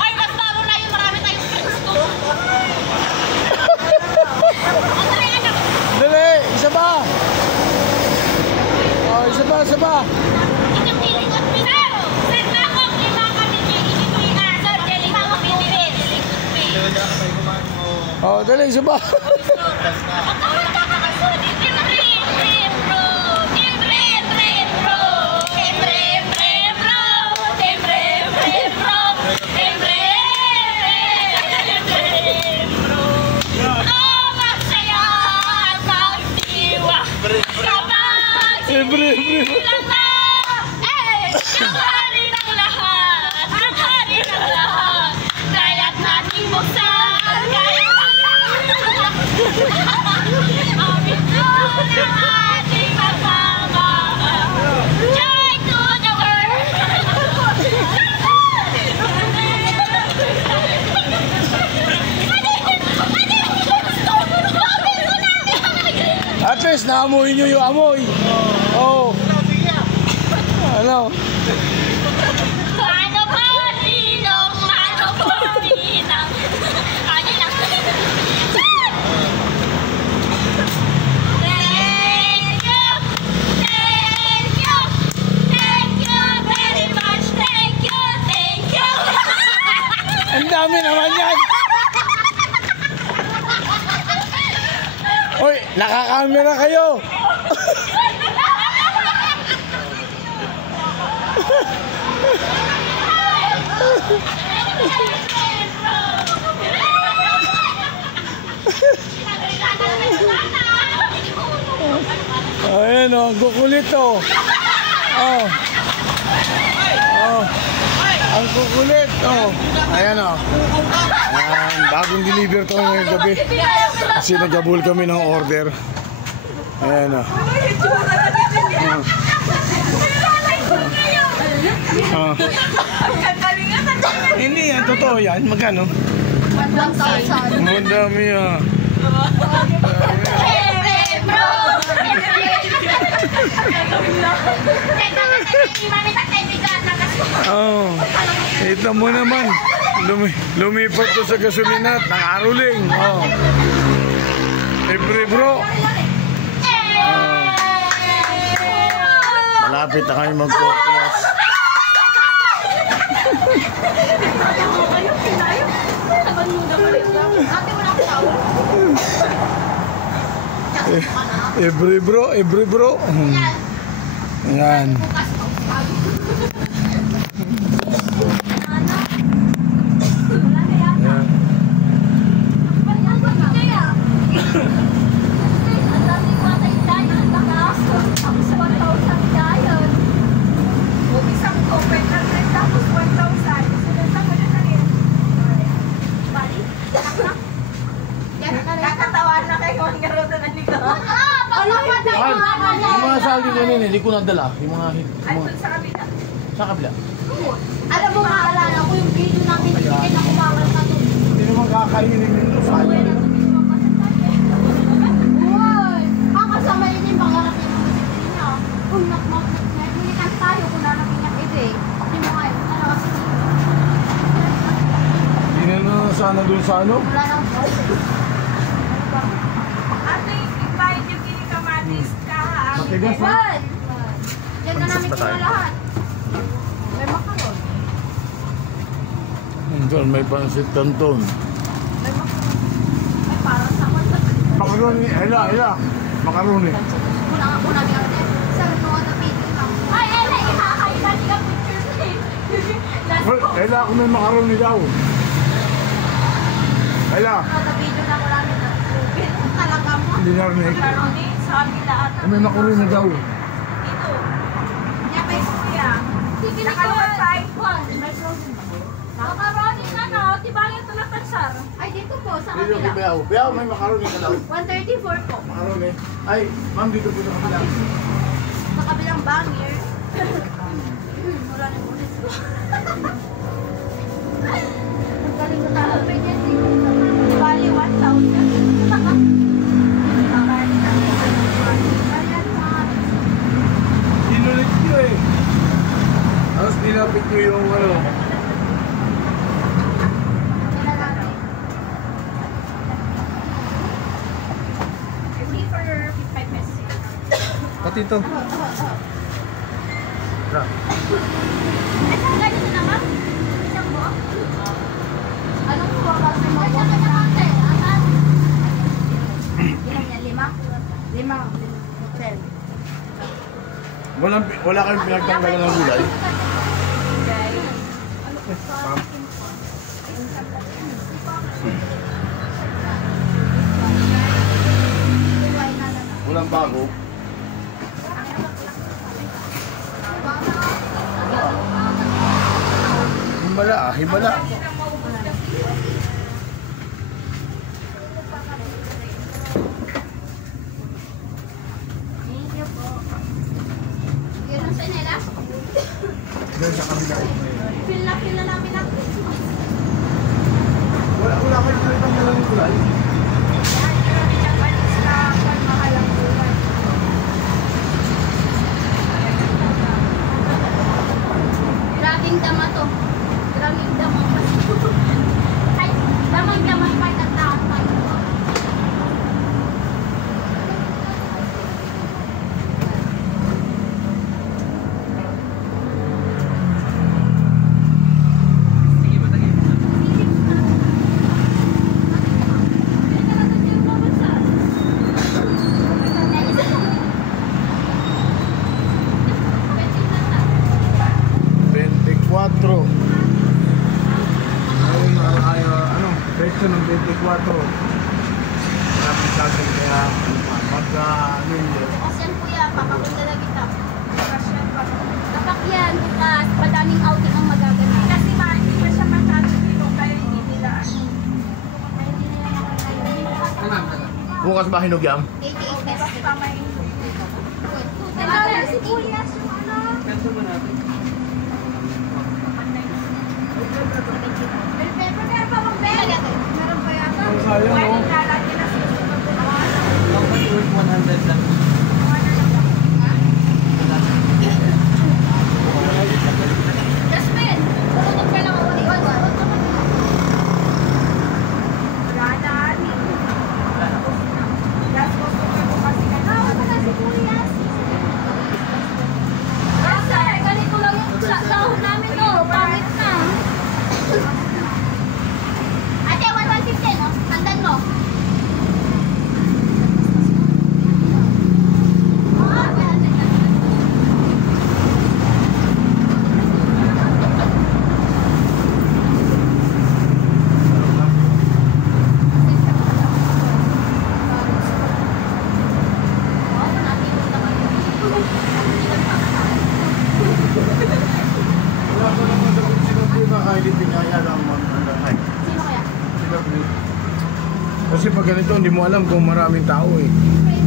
Ay, mas lalo na yung marami tayong friends ko. Dali, isa ba? Oh, isa ba, isa ba? Oh, dali, isa ba? At least naamoy nyo yung amoy. Oh. Ano? Mano po, ninong, mano po, ninang. Ano lang. Thank you! Thank you! Thank you very much! Thank you! Thank you! Ang dami naman yan. Hoy, nakakamera kayo. Ayan o, kukulit o. Oh. Oh. Ang kukulit o. Ayan o. Ayan, bagong deliver to ngayong gabi. Kasi nagabul kami ng order. Ayan o. Hindi yan, totoo yan. Magkano? 1,000. Ang dami ah. Oh, ito mo naman. Lumipat to sa gasolina at nangaruling. Oh. Libre bro. Malapit na kayo mag-focus. Every bro. Yan. Yung mga saging ganyan, hindi ko nadala. Yung mga sa kabila. Sa kabila. Alam mo, maalala ko yung video natin hindi na kumawal na to. Hindi naman kakainin yung saging. Uy! Kakasama yun yung pangarap yung mga sitrin niya. Kung nagmilikan tayo, kung nanakin niya ide. Yung mga, ano kasi. Hindi na sana dun sa ano? Wala nang Ate, invite yung kinikamatis ka. Matigas na. Juan! Diyan na namin kina lahat. May makaron. Doon may pansit canton. May makaron. May parang saman sa Macaroni, ela. Macaroni. Muna nga muna niya. Sa mga napili na. Ay, Ella, ihakailan niya pictures. Ela, ako may macaroni daw. Ela. Sa video na wala nila. Talaga mo. Hindi narinig. Macaroni, sa kabila ata. May macaroni daw. Dito. Niya may Kuya. sige na Nakalawat tayo. Juan, may frozen ba? Macaroni ano, tibayan ito na tagsar. Ay, dito po, sa Dito kay kabila. Beaw, may macaroni ka daw. 134 po. Macaroni. Ay, ma'am, dito po sa kabila. Sa kabilang bangir. Wala na po nito. Ang galing ko talaga. Bali, 1,000. Bali, tinapit nyo yung ano. Free for 5 pesos. Pati ito. Tara. Isang ganito na ba? Isang buo? Anong buo kasi mo? Isang ganito konti. Asan? Ilan yan? 5? 5. 10. Wala kayong pinagtanggalan ng gulay? Walang bago. Himala ah, himala. Yun ang sanela? Diyan sa kabila. Feel na namin ang Christmas. Wala kayong pinagtanggalan ng gulay? Grabing dama to. Grabing dama pa. Ay, damang-damang pa nagtaatay. Presyo ng 24. Maraming sabi kaya pagka ano yun. Bukas yan kuya, papapunta na kita. Kapag yan, bukas, madaming outing ang magaganap. Kasi hindi pa siya masyado dito, kaya hindi nila. Bukas ba hinugyam? 88 pesos. Pa may Si kuya, yung ano? Bell pepper, meron pa bang bell? Meron pa yata. Ang sayang pwede no? lalagyan na susunod ko na. 100 lang. Jasmine, tulunod ka lang ako. Iwan. Wala na, ani. Gas ko ko kasi ka na. Tawag ko na si kuya. Kasi, ganito lang yung sahod namin, no? Pangit na. Ate, 150, no? Handan mo. Wala ko naman dapat sila po na kahit pinaya lang mag-alakay. Sino kaya? Sila po. Kasi pag ganito, hindi mo alam kung maraming tao eh. Kaya